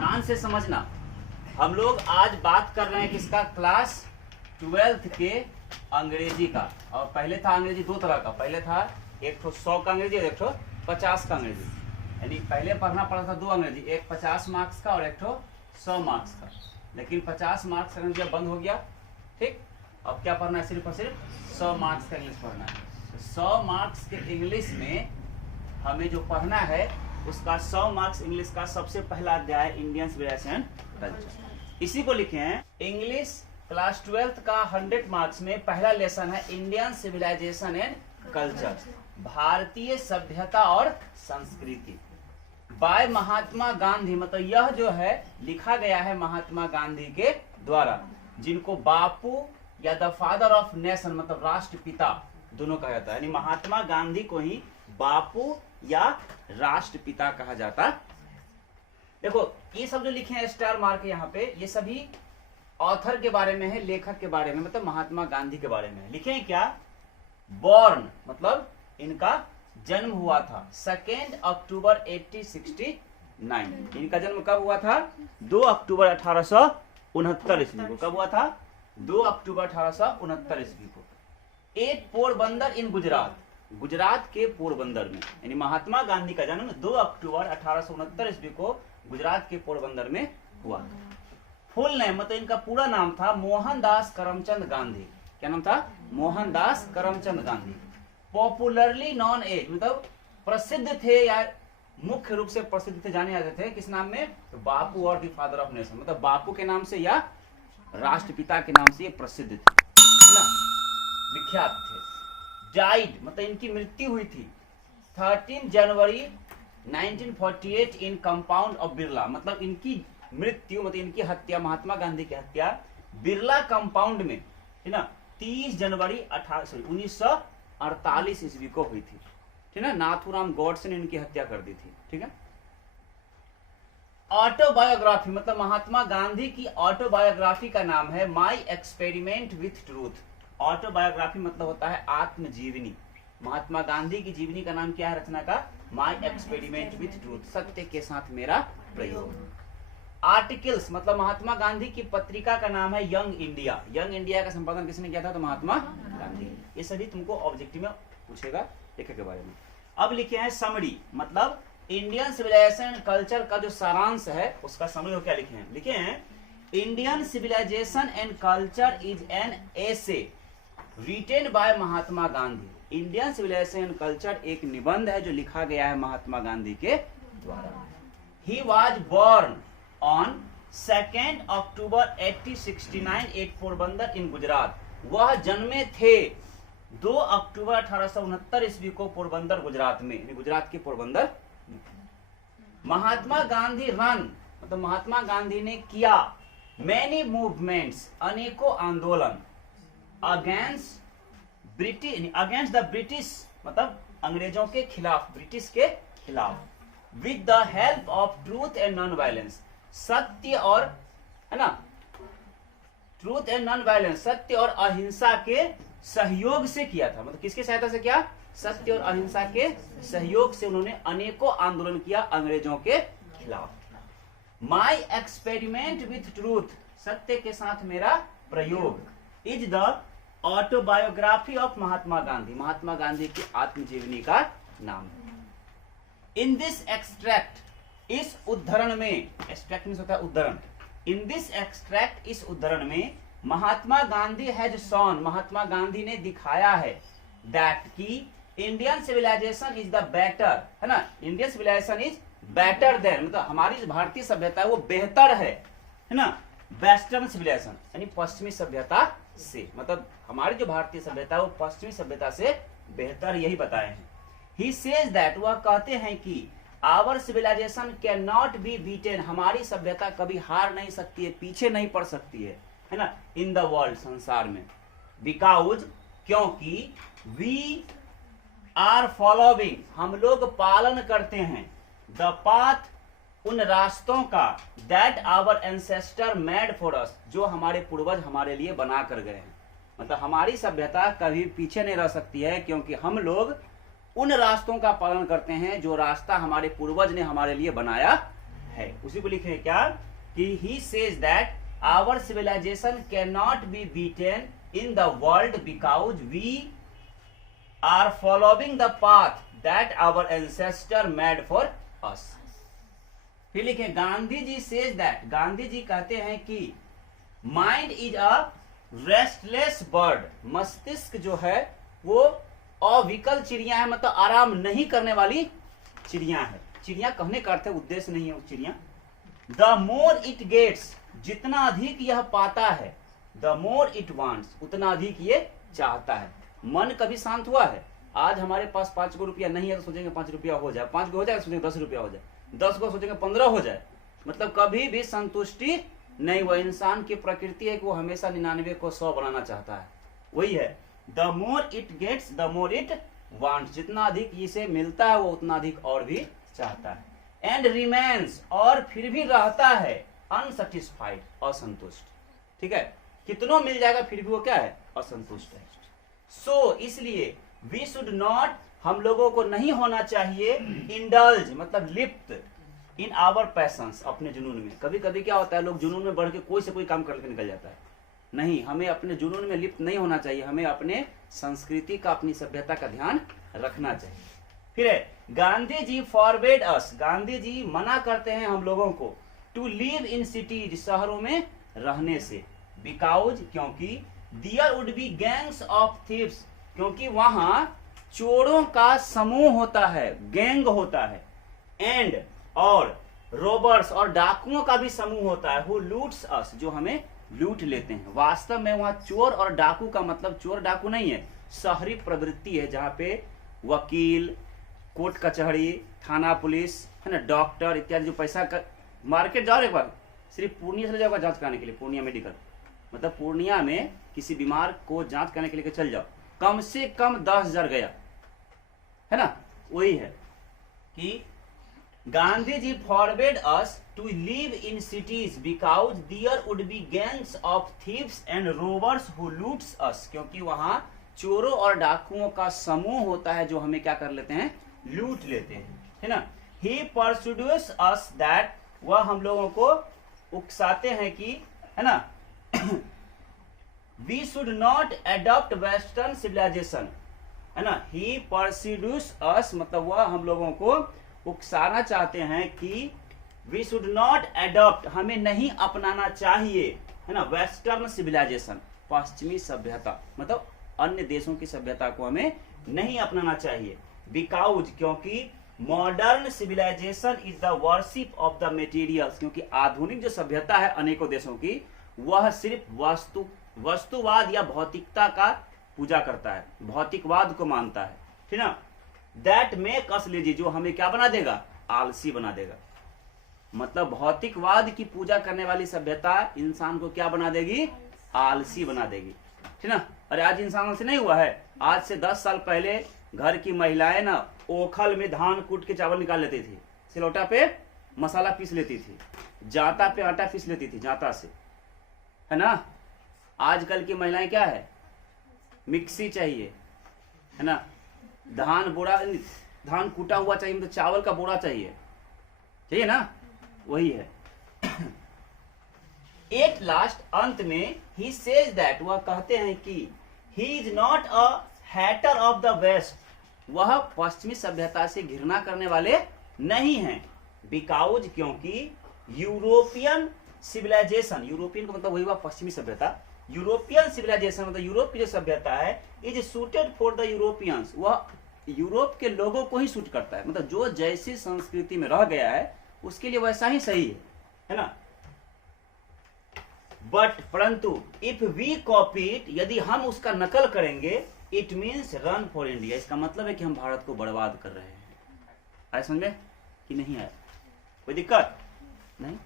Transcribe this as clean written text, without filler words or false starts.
ध्यान से समझना, हम लोग आज बात कर रहे हैं किसका, क्लास 12th के अंग्रेजी का। और पहले था अंग्रेजी दो तरह का, पहले था एक तो 100 का अंग्रेजी और एक तो 50 का अंग्रेजी। यानी पहले पढ़ना पड़ा था दो अंग्रेजी, एक 50 मार्क्स का और एक तो 100 मार्क्स का। लेकिन 50 मार्क्स का अंग्रेजी बंद हो गया, ठीक। अब क्या पढ़ना है, सिर्फ और सिर्फ 100 मार्क्स का इंग्लिश पढ़ना है। 100 मार्क्स के इंग्लिश में हमें जो पढ़ना है उसका 100 मार्क्स इंग्लिश का सबसे पहला अध्याय इंडियन सिविलाइजेशन एंड कल्चर। इसी को लिखे हैं इंग्लिश क्लास 12th का 100 मार्क्स में पहला लेसन है इंडियन सिविलाइजेशन एंड कल्चर, भारतीय सभ्यता और संस्कृति, बाय महात्मा गांधी। मतलब यह जो है लिखा गया है महात्मा गांधी के द्वारा, जिनको बापू या द फादर ऑफ नेशन मतलब राष्ट्रपिता दोनों कहा जाता है। यानी महात्मा गांधी को ही बापू या राष्ट्रपिता कहा जाता। देखो ये सब जो लिखे हैं स्टार मार्क यहाँ पे, ये सभी ऑथर के बारे में है, लेखक के बारे में, मतलब महात्मा गांधी के बारे में लिखे हैं। क्या, बॉर्न मतलब इनका जन्म हुआ था 2 अक्टूबर 1869। इनका जन्म कब हुआ था, 2 अक्टूबर 1869 ईस्वी को। कब हुआ था, 2 अक्टूबर 1869 ईस्वी को। एट पोरबंदर इन गुजरात, गुजरात के पोरबंदर में। यानी महात्मा गांधी का जन्म 2 अक्टूबर 1869 ईस्वी को गुजरात के पोरबंदर में हुआ। फुल नेम मतलब इनका पूरा नाम था मोहनदास करमचंद गांधी। क्या नाम था, Mohandas Karamchand Gandhi. Popularly known as मतलब प्रसिद्ध थे या मुख्य रूप से प्रसिद्ध थे, जाने जाते थे किस नाम में, तो बापू और द फादर ऑफ नेशन मतलब बापू के नाम से या राष्ट्रपिता के नाम से ये प्रसिद्ध थे, है ना, विख्यात थे। डाइड मतलब इनकी मृत्यु हुई थी 13 जनवरी 1948 इन कंपाउंड ऑफ बिरला। मतलब इनकी मृत्यु मतलब इनकी हत्या, महात्मा गांधी की हत्या बिरला कंपाउंड में, है ना, 30 जनवरी 1948 ईस्वी को हुई थी, ठीक है। नाथूराम गॉडसे ने इनकी हत्या कर दी थी, ठीक है। ऑटोबायोग्राफी मतलब महात्मा गांधी की ऑटोबायोग्राफी का नाम है my experiment with truth. Autobiography मतलब होता है आत्मजीवनी। महात्मा गांधी की जीवनी का नाम क्या है रचना का, माई एक्सपेरिमेंट विथ ट्रूथ, सत्य के साथ मेरा प्रयोग। आर्टिकल्स मतलब महात्मा गांधी की पत्रिका का नाम है यंग इंडिया। यंग इंडिया का संपादन किसने किया था, तो महात्मा गांधी। ये सभी तुमको ऑब्जेक्टिव में पूछेगा लेखक के बारे में। अब लिखे हैं समरी मतलब इंडियन सिविलाइजेशन एंड कल्चर का जो सारांश है उसका समरी हो क्या लिखे हैं, लिखे हैं Indian civilization and culture is an essay written by Mahatma Gandhi. Indian civilization and culture एक निबंध है जो लिखा गया है महात्मा गांधी के द्वारा। He was born on 2 October 1869 at Porbandar in Gujarat. वह जन्मे थे 2 अक्टूबर 1869 ईस्वी को पोरबंदर गुजरात में, गुजरात के पोरबंदर। महात्मा गांधी रन मतलब महात्मा गांधी ने किया मैनी मूवमेंट्स अनेकों आंदोलन अगेंस्ट द ब्रिटिश मतलब अंग्रेजों के खिलाफ, ब्रिटिश के खिलाफ, with the help of truth and non violence, सत्य और, है ना, ट्रूथ एंड नॉन वायलेंस, सत्य और अहिंसा के सहयोग से किया था। मतलब किसकी सहायता से किया, सत्य और अहिंसा के सहयोग से उन्होंने अनेकों आंदोलन किया अंग्रेजों के खिलाफ। माई एक्सपेरिमेंट विथ ट्रूथ, सत्य के साथ मेरा प्रयोग, is the autobiography of Mahatma Gandhi, Mahatma Gandhi की आत्मजीवनी का नाम। इन दिस एक्सट्रैक्ट, इस उद्धरण में, एक्सट्रैक्ट मींस होता है उद्धरण, इन दिस एक्सट्रैक्ट इस उद्धरण में महात्मा गांधी हैज शॉन, महात्मा गांधी ने दिखाया है दैट की Indian civilization is the better, है ना, Indian civilization is better than मतलब हमारी जो भारतीय सभ्यता है वो बेहतर है ना, वेस्टर्न सिविलाइजेशन यानी पश्चिमी सभ्यता से, मतलब हमारी जो भारतीय सभ्यता है वो पश्चिमी सभ्यता से बेहतर, यही बताए हैं। ही सेज दैट, वह कहते हैं कि our civilization can not be beaten, हमारी सभ्यता कभी हार नहीं सकती है, पीछे नहीं पड़ सकती है ना, इन द वर्ल्ड, संसार में। बिकॉज, क्योंकि वी आर फॉलोइंग, हम लोग पालन करते हैं, द पाथ, उन रास्तों का, that our ancestor made for us, जो हमारे पूर्वज हमारे लिए बना कर गए हैं। मतलब हमारी सभ्यता कभी पीछे नहीं रह सकती है, क्योंकि हम लोग उन रास्तों का पालन करते हैं जो रास्ता हमारे पूर्वज ने हमारे लिए बनाया है। उसी को लिखे क्या कि he says that our civilization can not be beaten in the world because we are following the path that our ancestor made for us. फिर लिखे गांधी जी सेज दैट, गांधी जी कहते हैं कि mind is a restless bird, मस्तिष्क जो है वो अविकल चिड़िया है, मतलब आराम नहीं करने वाली चिड़िया है। चिड़िया कहने का अर्थ है उद्देश्य नहीं है उस चिड़िया। द मोर इट गेट्स, जितना अधिक यह पाता है, द मोर इट वांट्स, उतना अधिक ये चाहता है। मन कभी शांत हुआ है? आज हमारे पास 5 रुपया नहीं है तो सोचेंगे 5 रुपया हो जाए, 5 हो जाए तो सोचेंगे 10 रुपया हो जाए, 10 को सोचेंगे 15 हो जाए, मतलब कभी भी संतुष्टि नहीं। वह इंसान की प्रकृति है कि वो हमेशा 99 को 100 बनाना चाहता है। वही है the more it gets the more it wants, जितना अधिक इसे मिलता है वो उतना अधिक और भी चाहता है। एंड रिमेन्स, और फिर भी रहता है अनसेटिस्फाइड, असंतुष्ट। ठीक है, कितनों मिल जाएगा फिर भी वो क्या है? असंतुष्ट है। सो इसलिए वी शुड नॉट, हम लोगों को नहीं होना चाहिए इंडल्ज, मतलब लिप्त इन आवर पैशंस, अपने जुनून में। कभी कभी क्या होता है, लोग जुनून में बढ़ के कोई से कोई काम करके निकल जाता है। नहीं, हमें अपने जुनून में लिप्त नहीं होना चाहिए, हमें अपने संस्कृति का, अपनी सभ्यता का ध्यान रखना चाहिए। फिर है गांधी जी फॉरबेड अस, गांधी जी मना करते हैं हम लोगों को टू लिव इन सिटीज, शहरों में रहने से। बिकॉज, क्योंकि there would be gangs of thieves, क्योंकि वहां चोरों का समूह होता है, गैंग होता है। एंड, और रोबर्स, और डाकुओं का भी समूह होता है। हु लूट्स अस, जो हमें लूट लेते हैं। वास्तव में वहां चोर और डाकू का मतलब चोर डाकू नहीं है, शहरी प्रवृत्ति है, जहां पे वकील, कोर्ट कचहरी, थाना पुलिस है ना, डॉक्टर इत्यादि जो पैसा का, मार्केट जाओ एक बार, सिर्फ पूर्णिया से जाओ जांच कराने के लिए, पूर्णिया मेडिकल, मतलब पूर्णिया में किसी बीमार को जांच करने के लिए चल जाओ, कम से कम 10,000 गया है ना। वही है कि Gandhi ji forbade us to live in cities because there would be gangs of thieves and robbers who loots us, क्योंकि वहां चोरों और डाकुओं का समूह होता है जो हमें क्या कर लेते हैं? लूट लेते हैं, है ना। ही परसुड्यूस अस दैट, वह हम लोगों को उकसाते हैं कि, है ना, we should not adopt western civilization, है ना। ही परसुड्यूस अस, मतलब वह हम लोगों को उकसाना चाहते हैं कि वी शुड नॉट एडॉप्ट, हमें नहीं अपनाना चाहिए, है ना, वेस्टर्न सिविलाइजेशन, पश्चिमी सभ्यता, मतलब अन्य देशों की सभ्यता को हमें नहीं अपनाना चाहिए। बिकॉज, क्योंकि modern civilization is the worship of the materials, क्योंकि आधुनिक जो सभ्यता है अनेकों देशों की, वह सिर्फ वस्तुवाद या भौतिकता का पूजा करता है, भौतिकवाद को मानता है, ठीक ना। दैट मेक अस लेजी, जो हमें क्या बना देगा? आलसी बना देगा। मतलब भौतिकवाद की पूजा करने वाली सभ्यता इंसान को क्या बना देगी? आलसी बना देगी, ठीक ना। अरे आज इंसानों से नहीं हुआ है, आज से 10 साल पहले घर की महिलाएं ना ओखल में धान कूट के चावल निकाल लेती थी, सिलौटा पे मसाला पीस लेती थी, जांता पे आटा पीस लेती थी, जांता से, है ना। आजकल की महिलाएं क्या है? मिक्सी चाहिए, है ना, धान कूटा हुआ चाहिए, मतलब चावल का बोरा चाहिए ना, वही है। एट लास्ट, अंत में, ही सेज दैट, वह कहते हैं कि he is not a hater of the west, वह पश्चिमी सभ्यता से घृणा करने वाले नहीं हैं। बिकॉज, क्योंकि यूरोपियन सिविलाइजेशन, यूरोपियन का मतलब वही हुआ पश्चिमी सभ्यता, यूरोपियन सिविलाइजेशन मतलब यूरोप की जो सभ्यता है, is suited for the Europeans, वह यूरोप के लोगों को ही सूट करता है, मतलब जो जैसी संस्कृति में रह गया है उसके लिए वैसा ही सही है ना। बट, परंतु, इफ वी कॉपी इट, यदि हम उसका नकल करेंगे, it means run for India, इसका मतलब है कि हम भारत को बर्बाद कर रहे हैं। आया समझ में कि नहीं आया? कोई दिक्कत नहीं?